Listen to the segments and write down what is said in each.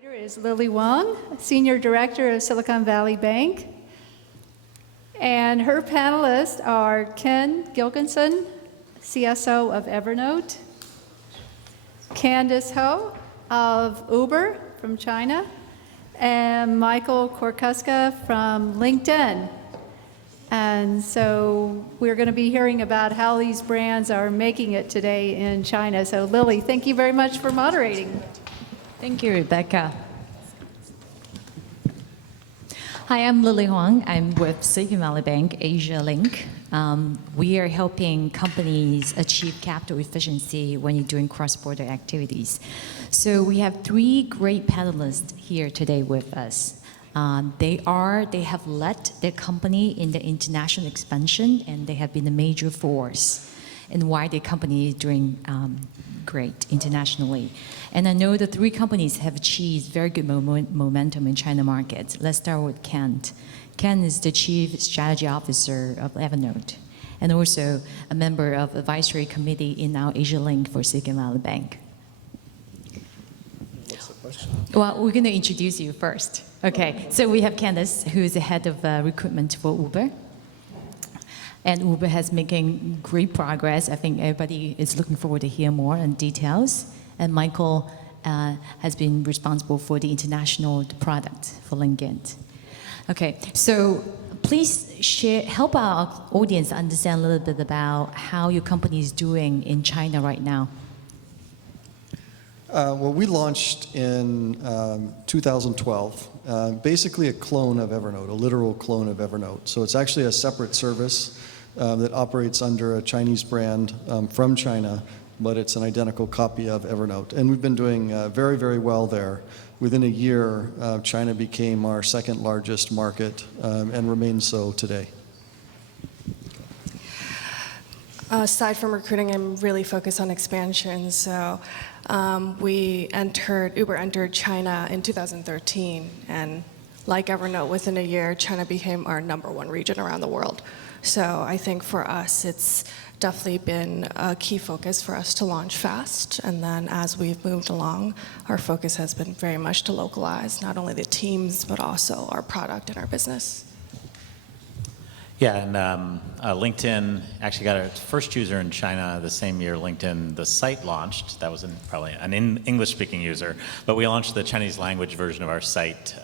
Is Lily Wang, Senior Director of Silicon Valley Bank. And her panelists are Ken Gilkinson, CSO of Evernote, Candice Ho of Uber from China, and Michael Korkuska from LinkedIn. And so we're going to be hearing about how these brands are making it today in China. So Lily, thank you very much for moderating. Thank you, Rebecca. Hi, I'm Lily Huang. I'm with Silicon Valley Bank, Asia Link. We are helping companies achieve capital efficiency when you're doing cross-border activities. So we have three great panelists here today with us. They have led their company in the international expansion, and they have been a major force in why their company is doing great internationally. And I know the three companies have achieved very good momentum in China market. Let's start with Ken. Ken is the Chief Strategy Officer of Evernote, and also a member of the advisory committee in our Asia Link for Silicon Valley Bank. What's the question? Well, we're going to introduce you first. Okay, so we have Candice, who is the head of recruitment for Uber. And Uber has making great progress. I think everybody is looking forward to hear more on details. And Michael has been responsible for the international product for LinkedIn. Okay, so please help our audience understand a little bit about how your company is doing in China right now. Well, we launched in 2012, basically a clone of Evernote, a literal clone of Evernote. So it's actually a separate service that operates under a Chinese brand from China, but it's an identical copy of Evernote. And we've been doing very, very well there. Within a year, China became our second largest market and remains so today. Aside from recruiting, I'm really focused on expansion. So Uber entered China in 2013, and like Evernote, within a year, China became our #1 region around the world. So I think for us, it's definitely been a key focus for us to launch fast. And then as we've moved along, our focus has been very much to localize not only the teams, but also our product and our business. Yeah, and LinkedIn actually got its first user in China the same year LinkedIn, the site launched. That was probably an English-speaking user. But we launched the Chinese language version of our site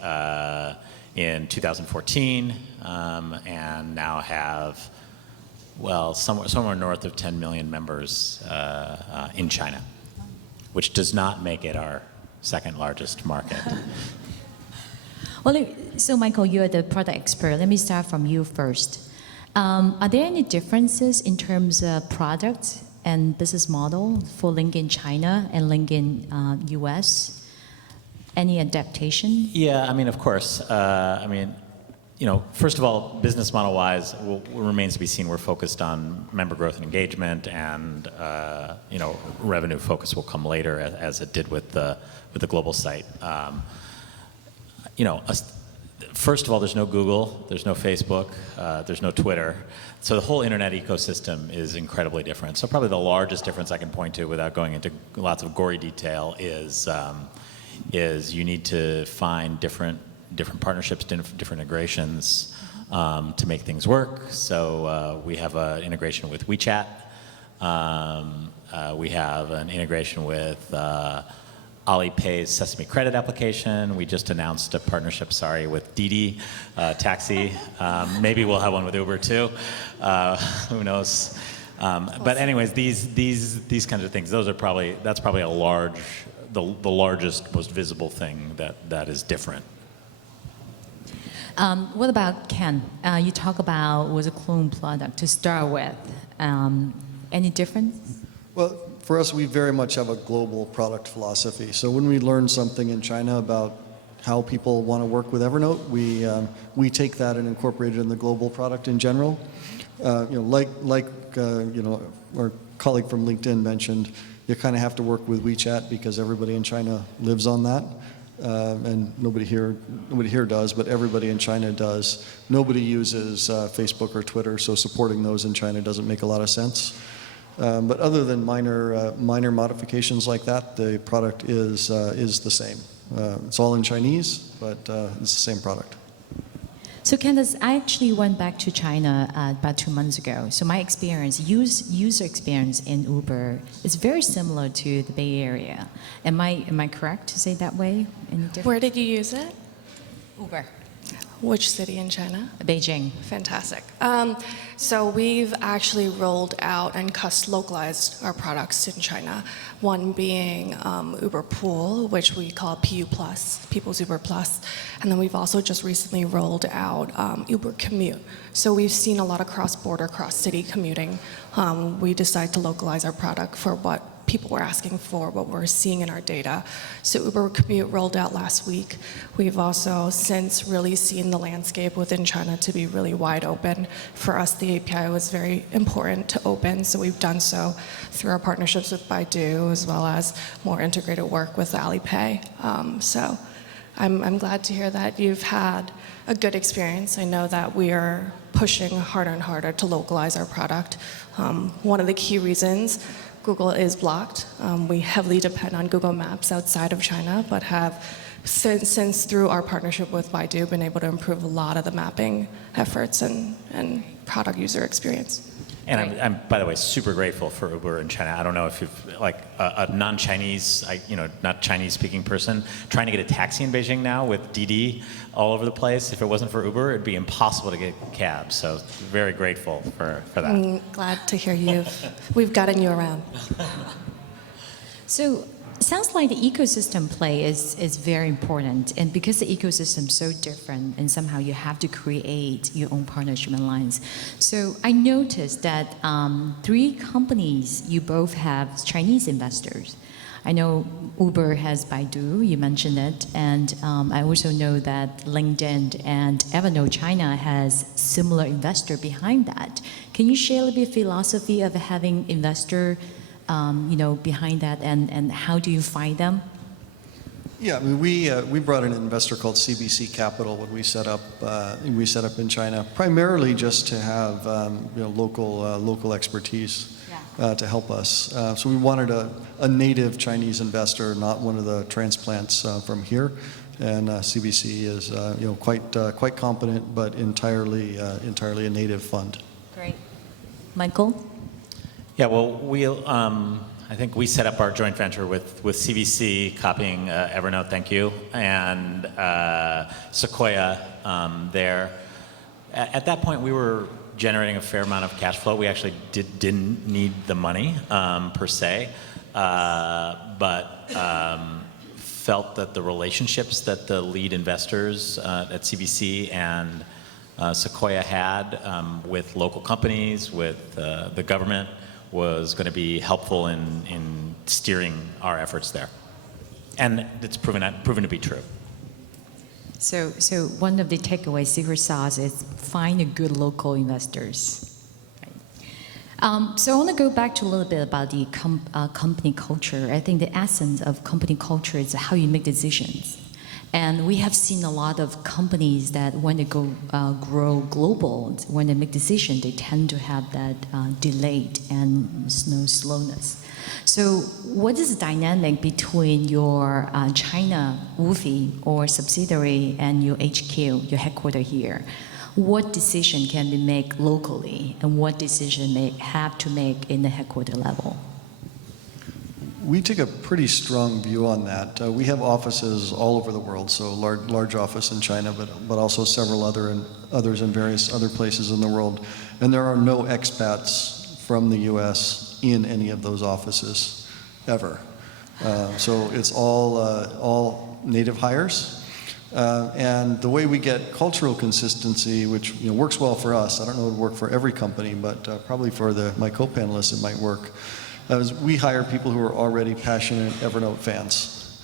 in 2014, and now have, well, somewhere north of 10 million members in China, which does not make it our second largest market. Well, so Michael, you're the product expert. Let me start from you first. Are there any differences in terms of product and business model for LinkedIn China and LinkedIn US? Any adaptation? Yeah, I mean, of course. First of all, business model-wise, remains to be seen. We're focused on member growth and engagement, and revenue focus will come later, as it did with the global site. First of all, there's no Google, there's no Facebook, there's no Twitter. So the whole internet ecosystem is incredibly different. So probably the largest difference I can point to, without going into lots of gory detail, is you need to find different partnerships, different integrations to make things work. So we have an integration with WeChat. We have an integration with Alipay's Sesame Credit application. We just announced a partnership, with Didi Taxi. Maybe we'll have one with Uber too. Who knows? But anyways, these kinds of things. That's probably the largest, most visible thing that is different. What about Ken? You talk about was a clone product to start with. Any difference? Well, for us, we very much have a global product philosophy. So when we learn something in China about how people want to work with Evernote, we take that and incorporate it in the global product in general. Our colleague from LinkedIn mentioned, you kind of have to work with WeChat because everybody in China lives on that. And nobody here does, but everybody in China does. Nobody uses Facebook or Twitter, so supporting those in China doesn't make a lot of sense. But other than minor modifications like that, the product is the same. It's all in Chinese, but it's the same product. So Candace, I actually went back to China about 2 months ago. So my experience, user experience in Uber is very similar to the Bay Area. Am I correct to say that way? Any different? Where did you use it? Uber. Which city in China? Beijing. Fantastic. So we've actually rolled out and localized our products in China. One being Uber Pool, which we call PU Plus, People's Uber Plus, and then we've also just recently rolled out Uber Commute. So we've seen a lot of cross-border, cross-city commuting. We decided to localize our product for what people were asking for, what we're seeing in our data. So Uber Commute rolled out last week. We've also since really seen the landscape within China to be really wide open. For us, the API was very important to open, so we've done so through our partnerships with Baidu, as well as more integrated work with Alipay. So I'm glad to hear that you've had a good experience. I know that we are pushing harder and harder to localize our product. One of the key reasons Google is blocked. We heavily depend on Google Maps outside of China, but have since through our partnership with Baidu been able to improve a lot of the mapping efforts and product user experience. And I'm, by the way, super grateful for Uber in China. I don't know if you've, like, a non-Chinese, not Chinese-speaking person, trying to get a taxi in Beijing now with Didi all over the place. If it wasn't for Uber, it'd be impossible to get cabs. So very grateful for that. I'm glad to hear we've gotten you around. So it sounds like the ecosystem play is very important. And because the ecosystem is so different, and somehow you have to create your own partnership alliance. So I noticed that 3 companies, you both have Chinese investors. I know Uber has Baidu, you mentioned it, and I also know that LinkedIn and Evernote China has similar investor behind that. Can you share a little bit of philosophy of having investor behind that, and how do you find them? Yeah, I mean, we brought in an investor called CBC Capital when we set up in China, primarily just to have local expertise to help us. So we wanted a native Chinese investor, not one of the transplants from here. And CBC is quite competent, but entirely a native fund. Great, Michael. Yeah, well, I think we set up our joint venture with CVC, copying Evernote, thank you, and Sequoia there. At that point, we were generating a fair amount of cash flow. We actually didn't need the money per se, but felt that the relationships that the lead investors at CVC and Sequoia had with local companies, with the government, was going to be helpful in steering our efforts there. And it's proven to be true. So one of the takeaways, secret sauce, is find a good local investors. So I want to go back to a little bit about the company culture. I think the essence of company culture is how you make decisions. And we have seen a lot of companies that when they go grow global, when they make decisions, they tend to have that delayed and slowness. So what is the dynamic between your China WOFE or subsidiary and your HQ, your headquarters here? What decision can be made locally, and what decision may have to make in the headquarters level? We take a pretty strong view on that. We have offices all over the world, so large office in China, but also several others in various other places in the world. And there are no expats from the U.S. in any of those offices ever. So it's all native hires. And the way we get cultural consistency, which works well for us, I don't know it would work for every company, but probably for my co-panelists it might work, is we hire people who are already passionate Evernote fans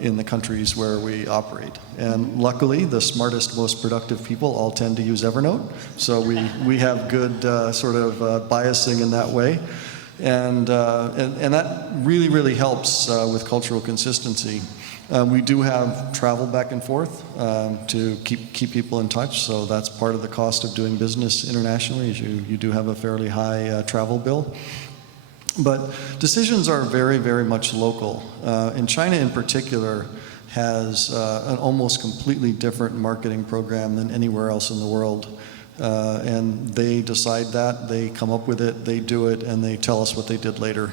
in the countries where we operate. And luckily, the smartest, most productive people all tend to use Evernote. So we have good sort of biasing in that way. And that really, really helps with cultural consistency. We do have travel back and forth to keep people in touch. So that's part of the cost of doing business internationally, is you do have a fairly high travel bill. But decisions are very, very much local. In China in particular, has an almost completely different marketing program than anywhere else in the world. And they decide that, they come up with it, they do it, and they tell us what they did later.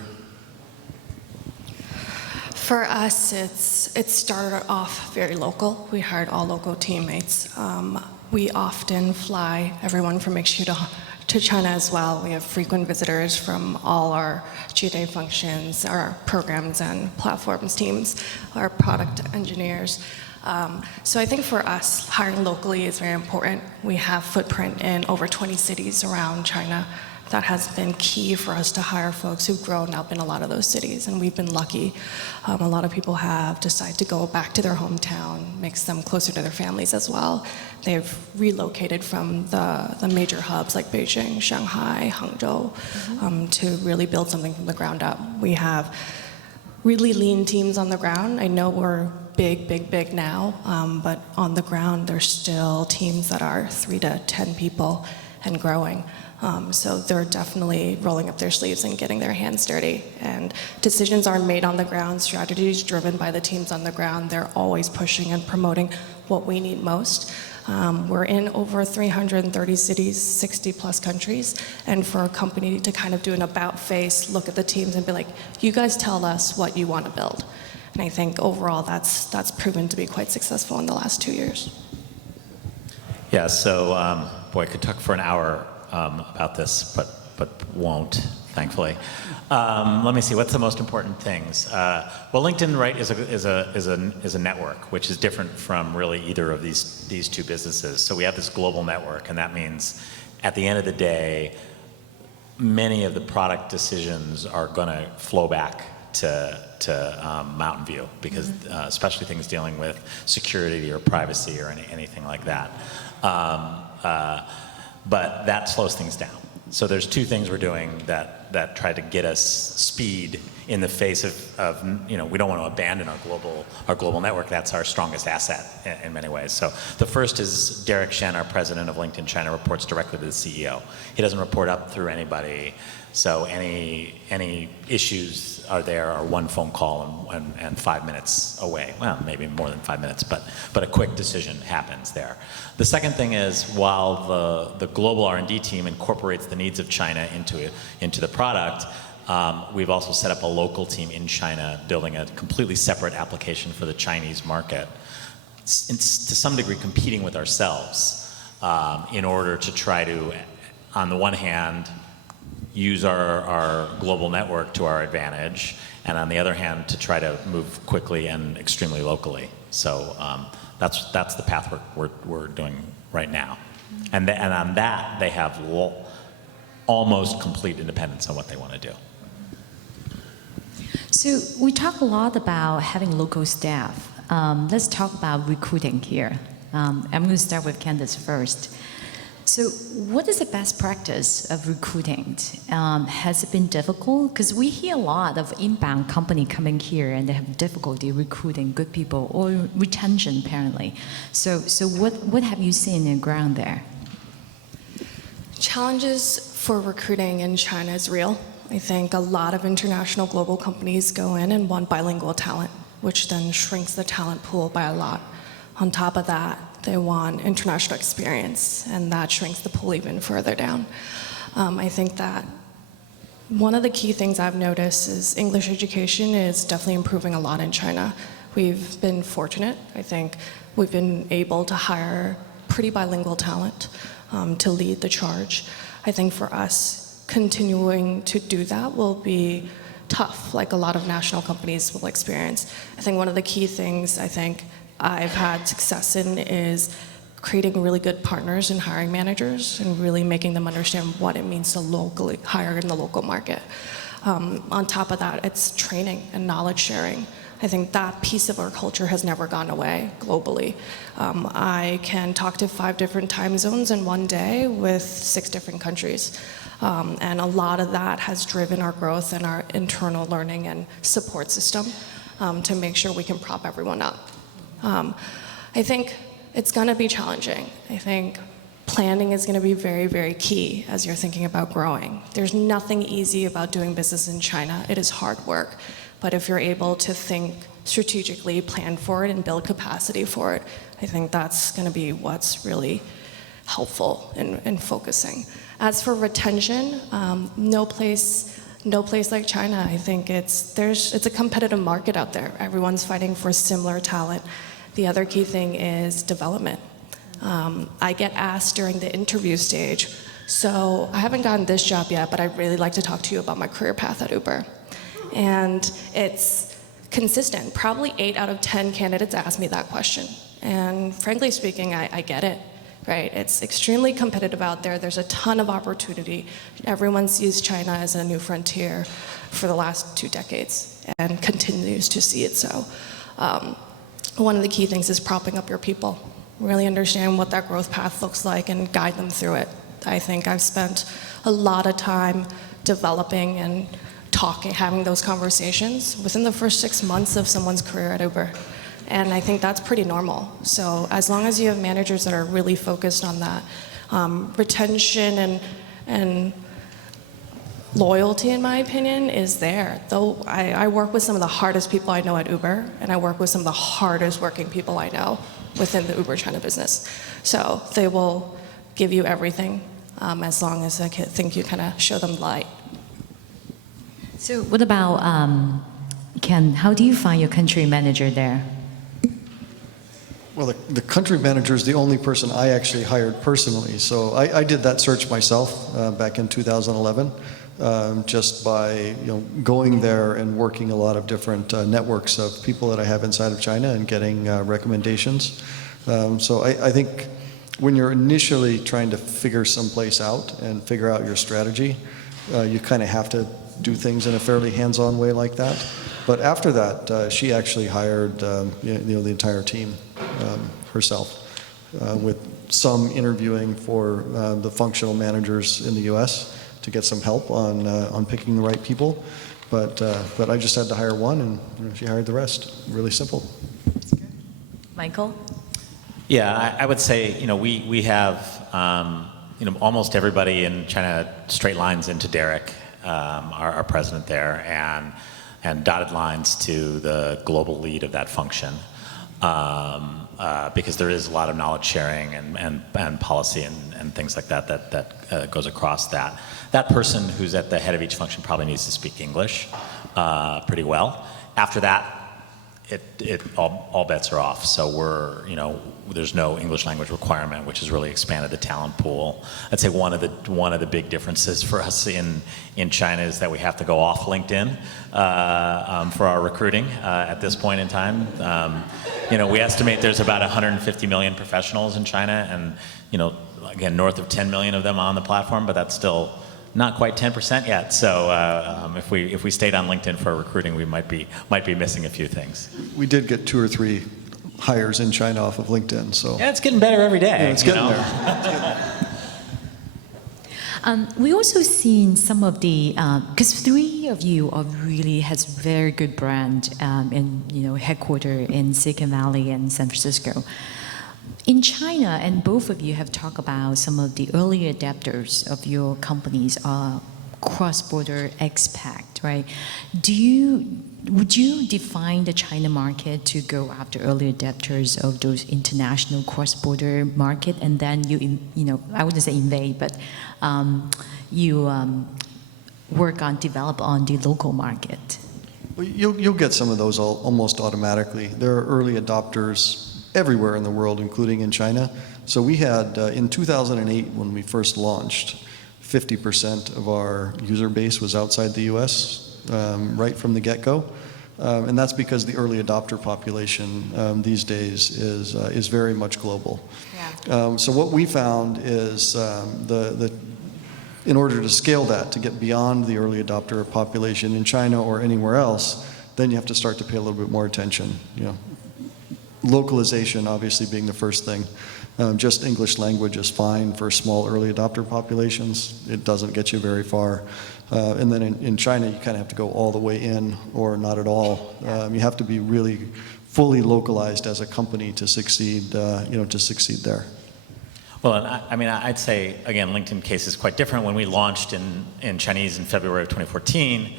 For us, it started off very local. We hired all local teammates. We often fly everyone from XU to China as well. We have frequent visitors from all our G-Day functions, our programs and platforms teams, our product engineers. So I think for us, hiring locally is very important. We have footprint in over 20 cities around China. That has been key for us to hire folks who've grown up in a lot of those cities, and we've been lucky. A lot of people have decided to go back to their hometown, makes them closer to their families as well. They've relocated from the major hubs like Beijing, Shanghai, Hangzhou, to really build something from the ground up. We have really lean teams on the ground. I know we're big now, but on the ground, there's still teams that are 3 to 10 people and growing. So they're definitely rolling up their sleeves and getting their hands dirty. And decisions are made on the ground, strategies driven by the teams on the ground. They're always pushing and promoting what we need most. We're in over 330 cities, 60 plus countries. And for a company to kind of do an about face, look at the teams and be like, you guys tell us what you want to build. And I think overall that's proven to be quite successful in the last 2 years. Yeah, so, boy, I could talk for an hour about this, but won't, thankfully. Let me see. What's the most important things? Well, LinkedIn, right, is a network, which is different from really either of these two businesses. So we have this global network, and that means at the end of the day, many of the product decisions are going to flow back to Mountain View, because especially things dealing with security or privacy or anything like that. But that slows things down. So there's two things we're doing that try to get us speed in the face of we don't want to abandon our global network. That's our strongest asset in many ways. So the first is Derek Shen, our president of LinkedIn China, reports directly to the CEO. He doesn't report up through anybody. So any issues are one phone call and 5 minutes away. Well, maybe more than 5 minutes, but a quick decision happens there. The second thing is, while the global R&D team incorporates the needs of China into the product, we've also set up a local team in China building a completely separate application for the Chinese market, to some degree competing with ourselves in order to try to, on the one hand, use our global network to our advantage, and on the other hand, to try to move quickly and extremely locally. So that's the path we're doing right now. And on that, they have almost complete independence on what they want to do. So we talk a lot about having local staff. Let's talk about recruiting here. I'm going to start with Candace first. So what is the best practice of recruiting? Has it been difficult? Because we hear a lot of inbound company coming here and they have difficulty recruiting good people or retention, apparently. So what have you seen on the ground there? Challenges for recruiting in China is real. I think a lot of international global companies go in and want bilingual talent, which then shrinks the talent pool by a lot. On top of that, they want international experience, and that shrinks the pool even further down. I think that one of the key things I've noticed is English education is definitely improving a lot in China. We've been fortunate. I think we've been able to hire pretty bilingual talent to lead the charge. I think for us, continuing to do that will be tough, like a lot of national companies will experience. I think one of the key things I've had success in is creating really good partners and hiring managers and really making them understand what it means to locally hire in the local market. On top of that, it's training and knowledge sharing. I think that piece of our culture has never gone away globally. I can talk to 5 different time zones in one day with 6 different countries. And a lot of that has driven our growth and our internal learning and support system to make sure we can prop everyone up. I think it's going to be challenging. I think planning is going to be very, very key as you're thinking about growing. There's nothing easy about doing business in China. It is hard work. But if you're able to think strategically plan for it and build capacity for it. I think that's going to be what's really helpful in focusing. As for retention, no place like China. I think it's a competitive market out there. Everyone's fighting for similar talent. The other key thing is development. I get asked during the interview stage, so I haven't gotten this job yet, but I'd really like to talk to you about my career path at Uber. And it's consistent. Probably 8 out of 10 candidates ask me that question. And frankly speaking, I get it, right? It's extremely competitive out there. There's a ton of opportunity. Everyone's used China as a new frontier for the last 2 decades and continues to see it so. One of the key things is propping up your people. Really understand what that growth path looks like and guide them through it. I think I've spent a lot of time developing and talking, having those conversations within the first 6 months of someone's career at Uber. And I think that's pretty normal. So as long as you have managers that are really focused on that, retention and loyalty, in my opinion, is there. Though I work with some of the hardest people I know at Uber, and I work with some of the hardest working people I know within the Uber China business. So they will give you everything as long as I think you kind of show them light. So what about, Ken, how do you find your country manager there? Well, the country manager is the only person I actually hired personally. So I did that search myself back in 2011, just by going there and working a lot of different networks of people that I have inside of China and getting recommendations. So I think when you're initially trying to figure someplace out and figure out your strategy, you kind of have to do things in a fairly hands-on way like that. But after that, she actually hired the entire team herself, with some interviewing for the functional managers in the U.S. to get some help on picking the right people. But I just had to hire one, and she hired the rest. Really simple. Michael? Yeah, I would say, we have, almost everybody in China straight lines into Derek, our president there, and dotted lines to the global lead of that function, because there is a lot of knowledge sharing and policy and things like that goes across that. That person who's at the head of each function probably needs to speak English pretty well. After that, all bets are off. So there's no English language requirement, which has really expanded the talent pool. I'd say one of the big differences for us in China is that we have to go off LinkedIn for our recruiting at this point in time. We estimate there's about 150 million professionals in China, and again, north of 10 million of them on the platform, but that's still not quite 10% yet. So if we stayed on LinkedIn for recruiting, we might be missing a few things. We did get 2 or 3 hires in China off of LinkedIn. So yeah, it's getting better every day. Yeah, it's getting there. We also seen some of the, because 3 of you are really has very good brand in headquarter in Silicon Valley and San Francisco. In China, and both of you have talked about some of the early adapters of your companies are cross-border expat, right? Would you define the China market to go after early adapters of those international cross-border market, and then I wouldn't say invade, but develop on the local market? Well, you'll get some of those almost automatically. There are early adopters everywhere in the world, including in China. So we had, in 2008, when we first launched, 50% of our user base was outside the US, right from the get-go. And that's because the early adopter population these days is very much global. Yeah. So what we found is in order to scale that, to get beyond the early adopter population in China or anywhere else, then you have to start to pay a little bit more attention. Localization obviously being the first thing. Just English language is fine for small early adopter populations. It doesn't get you very far. And then in China, you kind of have to go all the way in or not at all. You have to be really fully localized as a company to succeed, there. Well, I'd say, again, LinkedIn case is quite different. When we launched in Chinese in February of 2014,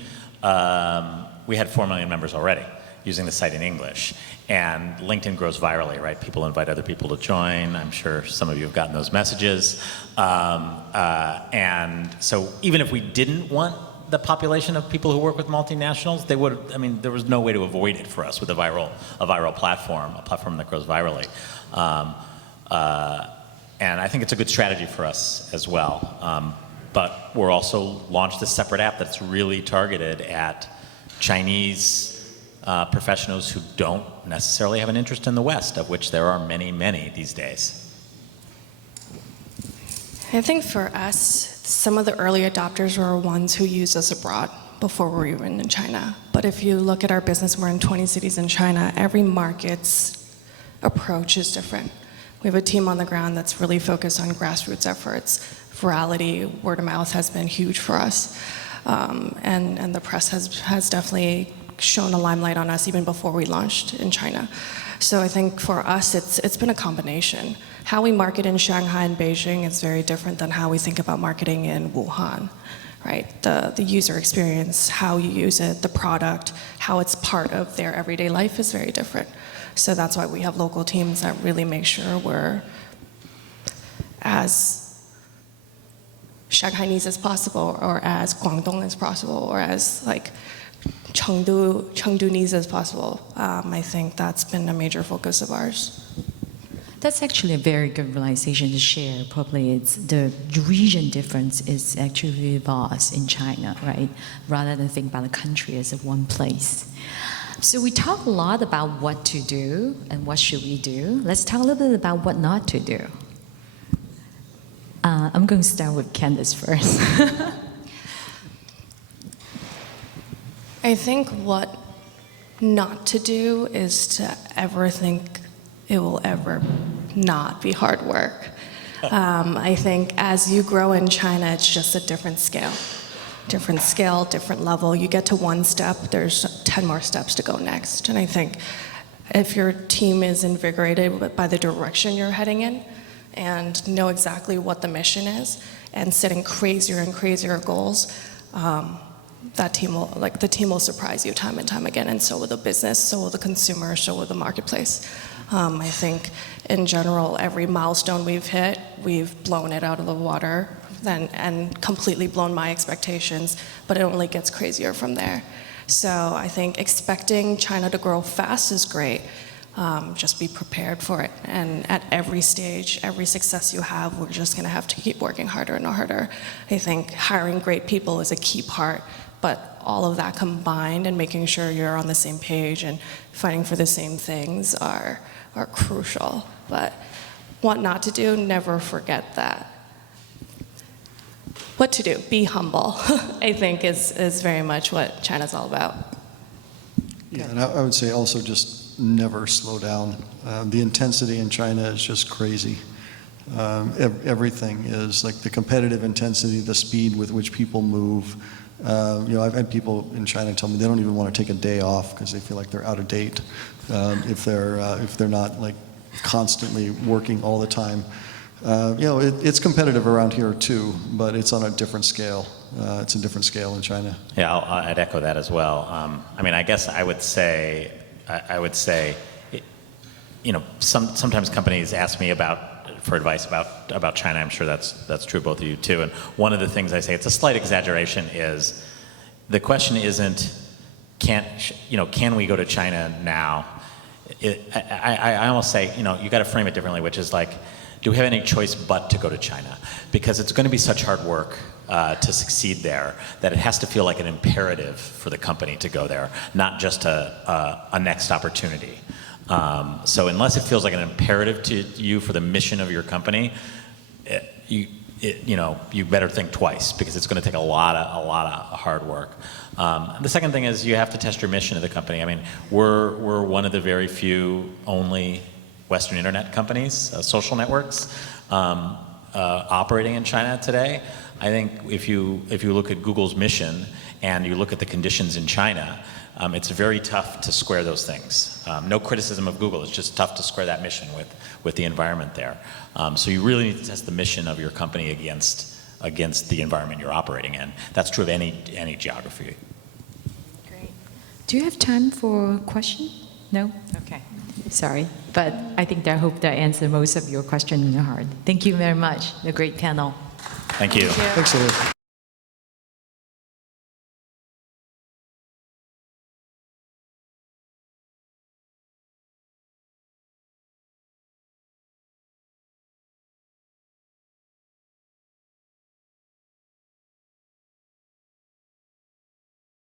we had 4 million members already. using the site in English. And LinkedIn grows virally, right? People invite other people to join. I'm sure some of you have gotten those messages. And so even if we didn't want the population of people who work with multinationals, they would, I mean, there was no way to avoid it for us with a viral platform, a platform that grows virally. And I think it's a good strategy for us as well. But we're also launched a separate app that's really targeted at Chinese professionals who don't necessarily have an interest in the West, of which there are many, many these days. I think for us, some of the early adopters were ones who used us abroad before we were even in China. But if you look at our business, we're in 20 cities in China. Every market's approach is different. We have a team on the ground that's really focused on grassroots efforts. Virality, word of mouth has been huge for us. And the press has definitely shone a limelight on us even before we launched in China. So I think for us, it's been a combination. How we market in Shanghai and Beijing is very different than how we think about marketing in Wuhan, right? The user experience, how you use it, the product, how it's part of their everyday life is very different. So that's why we have local teams that really make sure we're as Shanghainese as possible, or as Guangdong as possible, or as like Chengdu-nese as possible. I think that's been a major focus of ours. That's actually a very good realization to share. Probably it's the region difference is actually vast in China, right? Rather than think about the country as a one place. So we talk a lot about what to do and what should we do. Let's talk a little bit about what not to do. I'm going to start with Candace first. I think what not to do is to ever think it will ever not be hard work. I think as you grow in China, it's just a different scale, different level. You get to one step, there's 10 more steps to go next. And I think if your team is invigorated by the direction you're heading in and know exactly what the mission is and setting crazier and crazier goals, that team will, the team will surprise you time and time again, and so will the business, so will the consumer, so will the marketplace. I think in general, every milestone we've hit, we've blown it out of the water and completely blown my expectations, but it only gets crazier from there. So I think expecting China to grow fast is great. Just be prepared for it. And at every stage, every success you have, we're just gonna have to keep working harder and harder. I think hiring great people is a key part, but all of that combined and making sure you're on the same page and fighting for the same things are crucial. But what not to do, never forget that. What to do, be humble, I think is very much what China's all about. Yeah, and I would say also just never slow down. The intensity in China is just crazy. Everything is like the competitive intensity, the speed with which people move. I've had people in China tell me they don't even want to take a day off because they feel like they're out of date if they're not like constantly working all the time. It's competitive around here too, but it's on a different scale. It's a different scale in China. Yeah, I'd echo that as well. I guess I would say, sometimes companies ask me for advice about China. I'm sure that's true of both of you too. And one of the things I say, it's a slight exaggeration, is the question isn't can we go to China now? I almost say you got to frame it differently, which is like, do we have any choice but to go to China? Because it's going to be such hard work to succeed there that it has to feel like an imperative for the company to go there, not just a next opportunity. So unless it feels like an imperative to you for the mission of your company, you better think twice, because it's going to take a lot of hard work. The second thing is you have to test your mission of the company. I mean, we're one of the very few only Western internet companies, social networks, operating in China today. I think if you look at Google's mission and you look at the conditions in China, it's very tough to square those things. No criticism of Google, it's just tough to square that mission with the environment there. So you really need to test the mission of your company against the environment you're operating in. That's true of any geography. Great. Do you have time for a question? No? Okay. Sorry. But I think I hope that answered most of your question in your heart. Thank you very much. A great panel. Thank you. Thanks, Lily.